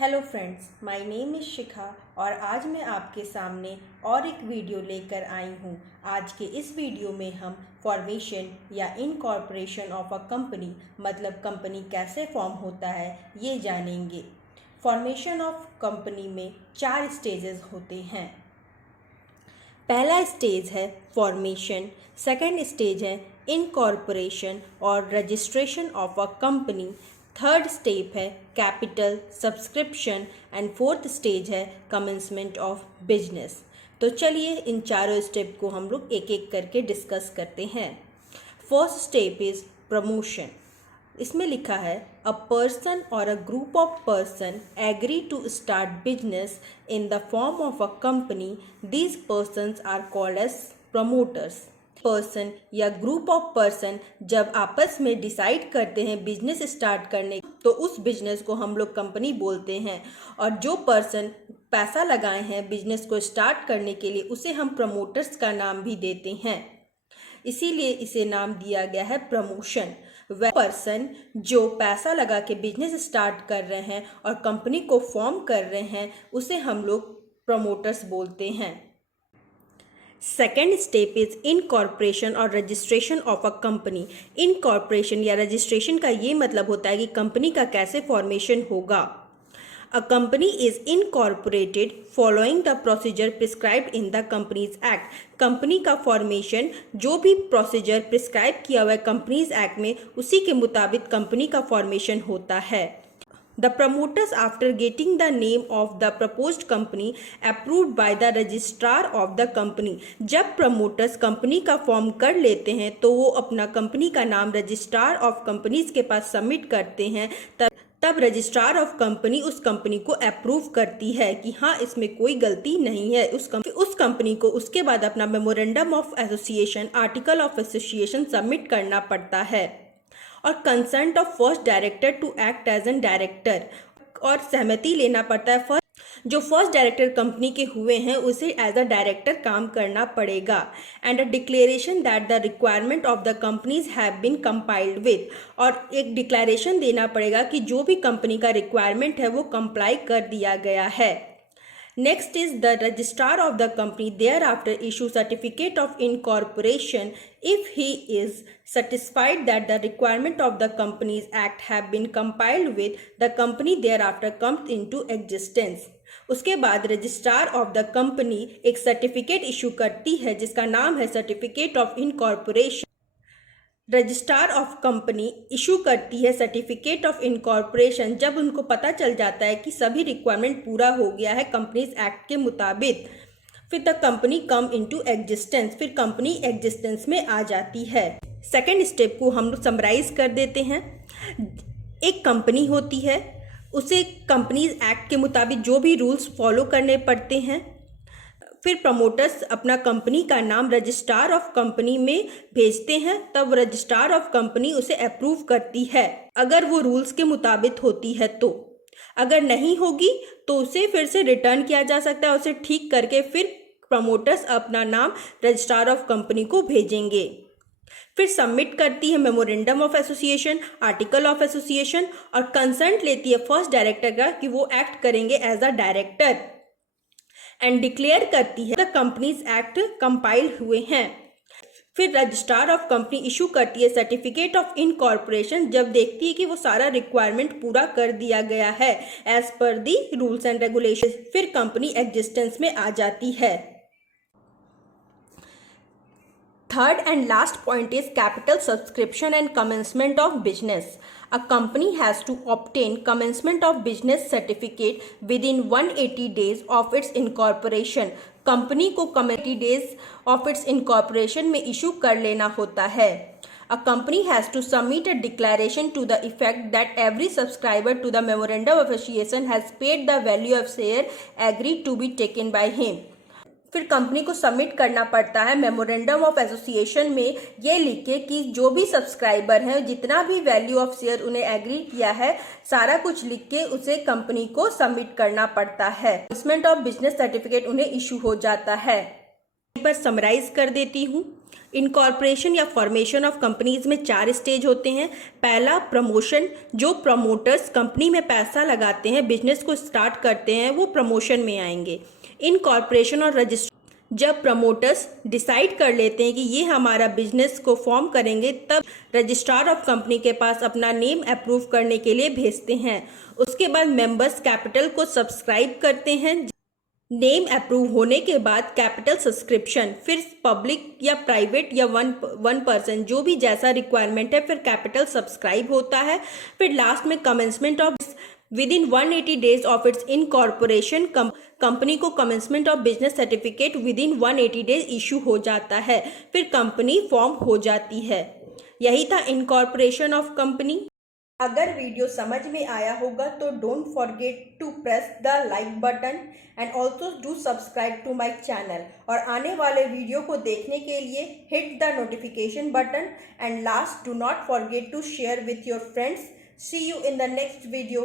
Hello friends, my name is Shikha और आज मैं आपके सामने और एक वीडियो लेकर आई हूँ। आज के इस वीडियो में हम फॉर्मेशन या इनकॉर्पोरेशन ऑफ अ कंपनी मतलब कंपनी कैसे फॉर्म होता है ये जानेंगे। फॉर्मेशन ऑफ कंपनी में 4 स्टेजेस होते हैं। पहला स्टेज है फॉर्मेशन, सेकंड स्टेज है इनकॉर्पोरेशन और registration of a company, third step है capital subscription and fourth stage है कमेंसमेंट ऑफ बिजनेस। तो चलिए इन चारों स्टेप को हम लोग एक एक करके डिस्कस करते हैं। First step is promotion. इसमें लिखा है अ पर्सन और a group of person agree to start business in the form of a company, these persons are called as promoters. Person या ग्रुप ऑफ पर्सन जब आपस में डिसाइड करते हैं बिजनेस स्टार्ट करने तो उस बिजनेस को हम लोग कंपनी बोलते हैं, और जो पर्सन पैसा लगाए हैं बिजनेस को स्टार्ट करने के लिए उसे हम प्रमोटर्स का नाम भी देते हैं, इसीलिए इसे नाम दिया गया है प्रमोशन। वह पर्सन जो पैसा लगा के बिजनेस स्टार्ट कर रहे हैं और कंपनी को फॉर्म कर रहे हैं उसे हम लोग प्रमोटर्स बोलते हैं। सेकेंड स्टेप इज इनकॉर्पोरेशन और registration of a company. Incorporation या रजिस्ट्रेशन का ये मतलब होता है कि कंपनी का कैसे फॉर्मेशन होगा। A company is incorporated following the procedure prescribed in the companies act. Company का फॉर्मेशन जो भी प्रोसीजर प्रिस्क्राइब किया हुआ है कंपनीज एक्ट में उसी के मुताबिक कंपनी का फॉर्मेशन होता है। The promoters, after getting the name of the proposed company approved by the registrar of the company, जब promoters कंपनी का फॉर्म कर लेते हैं तो वो अपना कंपनी का नाम रजिस्ट्रार ऑफ कंपनीज के पास सबमिट करते हैं। तब रजिस्ट्रार ऑफ कंपनी उस कंपनी को अप्रूव करती है कि हाँ इसमें कोई गलती नहीं है। उस कंपनी को उसके बाद अपना memorandum of association, article of association submit करना पड़ता है, और consent of first director to act as an director, और सहमति लेना पड़ता है जो फर्स्ट डायरेक्टर कंपनी के हुए हैं उसे एज अ डायरेक्टर काम करना पड़ेगा। And a declaration that the requirement of the companies have been compiled with, और एक डिक्लेरेशन देना पड़ेगा कि जो भी कंपनी का रिक्वायरमेंट है वो कंप्लाई कर दिया गया है। Next is the registrar of the company thereafter issue certificate of incorporation if he is satisfied that the requirement of the Companies Act have been compiled with, the company thereafter comes into existence। उसके बाद registrar of the company एक certificate issue करती है जिसका नाम है certificate of incorporation. Registrar of company issue करती है सर्टिफिकेट ऑफ इनकॉर्पोरेशन जब उनको पता चल जाता है कि सभी रिक्वायरमेंट पूरा हो गया है कंपनीज एक्ट के मुताबिक। फिर the company come into existence, फिर कंपनी एग्जिस्टेंस में आ जाती है। सेकेंड स्टेप को हम लोग समराइज कर देते हैं। एक कंपनी होती है, उसे कंपनीज एक्ट के मुताबिक जो भी रूल्स फॉलो करने पड़ते हैं। फिर प्रमोटर्स अपना कंपनी का नाम रजिस्ट्रार ऑफ कंपनी में भेजते हैं, तब रजिस्ट्रार ऑफ कंपनी उसे अप्रूव करती है अगर वो रूल्स के मुताबिक होती है तो। अगर नहीं होगी तो उसे फिर से रिटर्न किया जा सकता है, उसे ठीक करके फिर प्रमोटर्स अपना नाम रजिस्ट्रार ऑफ कंपनी को भेजेंगे। फिर सबमिट करती है memorandum of association, article of association, और कंसेंट लेती है फर्स्ट डायरेक्टर का कि वो एक्ट करेंगे as a director, and declare करती है द कंपनीज एक्ट कंपाइल हुए हैं। फिर रजिस्ट्रार ऑफ कंपनी इशू करती है सर्टिफिकेट ऑफ इनकॉर्पोरेशन जब देखती है कि वो सारा रिक्वायरमेंट पूरा कर दिया गया है एज पर दी रूल्स एंड रेगुलेशन। फिर कंपनी एग्जिस्टेंस में आ जाती है। Third and last point is capital subscription and commencement of business. A company has to obtain commencement of business certificate within 180 days of its incorporation. Company को 180 days of its incorporation में issue कर लेना होता है। A company has to submit a declaration to the effect that every subscriber to the memorandum of association has paid the value of share agreed to be taken by him. फिर company को submit करना पड़ता है memorandum of association में ये लिख के कि जो भी सब्सक्राइबर हैं जितना भी वैल्यू ऑफ शेयर उन्हें एग्री किया है सारा कुछ लिख के उसे कंपनी को सबमिट करना पड़ता है। कमेंसमेंट ऑफ बिजनेस सर्टिफिकेट उन्हें इशू हो जाता है। एक बार समराइज कर देती हूँ। इनकॉर्पोरेशन या फॉर्मेशन ऑफ कंपनीज में 4 स्टेज होते हैं। पहला प्रमोशन, जो प्रमोटर्स कंपनी में पैसा लगाते हैं, बिजनेस को स्टार्ट करते हैं, वो प्रमोशन में आएंगे। इनकॉर्पोरेशन और रजिस्ट्रेशन, जब प्रमोटर्स डिसाइड कर लेते हैं कि ये हमारा बिजनेस को फॉर्म करेंगे, तब रजिस्ट्रार ऑफ कंपनी के पास अपना नेम अप्रूव करने के लिए भेजते हैं। उसके बाद मेंबर्स कैपिटल को सब्सक्राइब करते हैं। नेम अप्रूव होने के बाद कैपिटल सब्सक्रिप्शन, फिर पब्लिक या प्राइवेट या वन पर्सन, जो भी जैसा रिक्वायरमेंट है, फिर कैपिटल सब्सक्राइब होता है। फिर लास्ट में commencement of within 180 days of its incorporation, company को commencement of business certificate within 180 days issue हो जाता है। फिर कंपनी फॉर्म हो जाती है। यही था इनकॉर्पोरेशन ऑफ कंपनी। अगर वीडियो समझ में आया होगा तो don't forget to press the like button and also do subscribe to my channel. और आने वाले वीडियो को देखने के लिए hit the notification button and last, do not forget to share with your friends. See you in the next video.